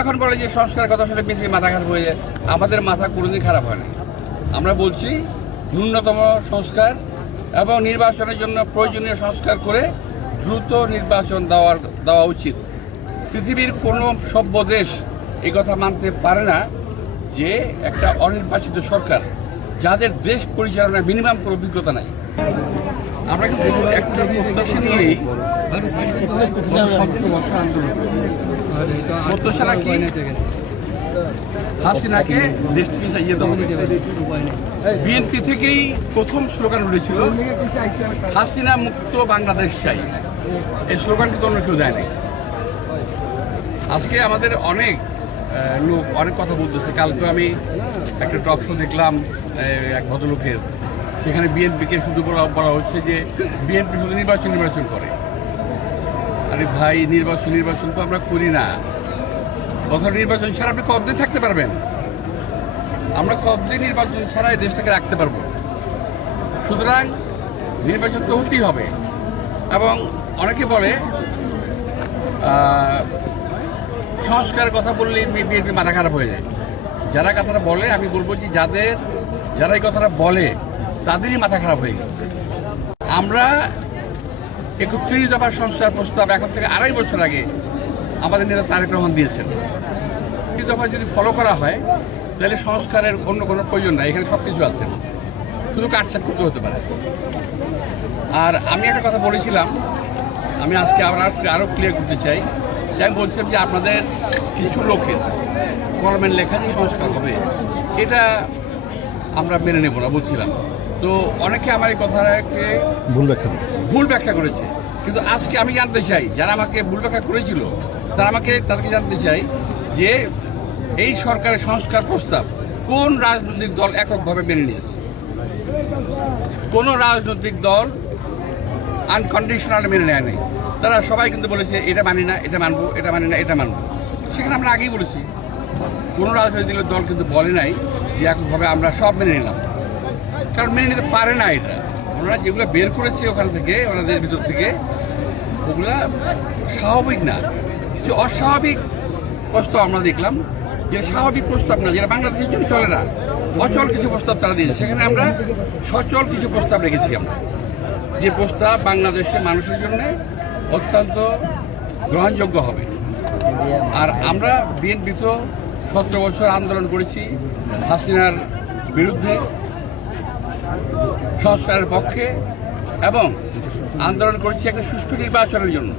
এখন বলে যে সংস্কারের কথা শুনে বিএনপি মাথা খারাপ হয়ে যায়। আমাদের মাথা কোনোদিন খারাপ হয় না। আমরা বলছি ন্যূনতম সংস্কার এবং নির্বাচনের জন্য প্রয়োজনীয় সংস্কার করে দ্রুত নির্বাচন দেওয়া উচিত। পৃথিবীর কোনো সভ্য দেশ এই কথা মানতে পারে না যে একটা অনির্বাচিত সরকার যাদের দেশ পরিচালনার মিনিমাম কোনো অভিজ্ঞতা নাই। আমরা কিন্তু একটা প্রত্যাশা নিয়েই 17 বছর আন্দোলন প্রত্যাশা নাকি হাসিনাকে দেশ থেকে চাইয়ে দেওয়া। বিএনপি থেকেই প্রথম স্লোগান উঠেছিল হাসিনা মুক্ত বাংলাদেশ চাই। এই স্লোগান কিন্তু অন্য কেউ দেয় নাই। আজকে আমাদের অনেক লোক অনেক কথা বলতেছে। কালকে আমি একটা টক শো দেখলাম এক ভদ্রলোকের, সেখানে বিএনপিকে শুধু বলা হচ্ছে যে বিএনপি শুধু নির্বাচন করে। আরে ভাই, নির্বাচন তো আমরা করি না। বছর নির্বাচন ছাড়া আপনি কতদিন থাকতে পারবেন? আমরা কতদিন নির্বাচন ছাড়া এই দেশটাকে রাখতে পারবো? সুতরাং নির্বাচন তো হতেই হবে। এবং অনেকে বলে সংস্কারের কথা বললে বিএনপি মাথা খারাপ হয়ে যায়। যারা কথাটা বলে আমি বলবো যে যারা এই কথাটা বলে তাদেরই মাথা খারাপ হয়ে গেছে। আমরা 31 দফা সংস্কার প্রস্তাব এখন থেকে 2.5 বছর আগে আমাদের নেতা তারেক রহমান দিয়েছেন। 31 দফা যদি ফলো করা হয় তাহলে সংস্কারের অন্য কোনো প্রয়োজন নাই। এখানে সব কিছু আছে, শুধু কাটছাট করতে হতে পারে। আর আমি একটা কথা বলেছিলাম, আমি আজকে আরও ক্লিয়ার করতে চাই। আমি বলছিলাম যে আপনাদের কিছু লোকের কলমের লেখা যে সংস্কার হবে এটা আমরা মেনে নেব না বলছিলাম। তো অনেকে আমার এই কথাকে ভুল ব্যাখ্যা করেছে। কিন্তু আজকে আমি জানতে চাই, যারা আমাকে ভুল ব্যাখ্যা করেছিল তাদেরকে জানতে চাই যে এই সরকারের সংস্কার প্রস্তাব কোন রাজনৈতিক দল এককভাবে মেনে নিয়েছে? কোনো রাজনৈতিক দল আনকন্ডিশনাল মেনে নেয় নাই। তারা সবাই কিন্তু বলেছে এটা মানি না, এটা মানবো, এটা মানি না, এটা মানবো। সেখানে আমরা আগেই বলেছি কোনো রাজনৈতিক দল কিন্তু বলে নাই যে এককভাবে আমরা সব মেনে নিলাম, কারণ মেনে নিতে পারে না। এটা ওনারা যেগুলো বের করেছে ওখান থেকে, ওনাদের ভিতর থেকে, ওগুলা স্বাভাবিক না। কিছু অস্বাভাবিক প্রস্তাব আমরা দেখলাম, যে স্বাভাবিক প্রস্তাব না, যেটা বাংলাদেশের জন্য চলে না, অচল কিছু প্রস্তাব তারা দিয়েছে। সেখানে আমরা সচল কিছু প্রস্তাব রেখেছি আমরা, যে প্রস্তাব বাংলাদেশের মানুষের জন্য অত্যন্ত গ্রহণযোগ্য হবে। আর আমরা বিএনপি তো 17 বছর আন্দোলন করেছি হাসিনার বিরুদ্ধে, সংস্কারের পক্ষে, এবং আন্দোলন করেছি একটা সুষ্ঠু নির্বাচনের জন্য।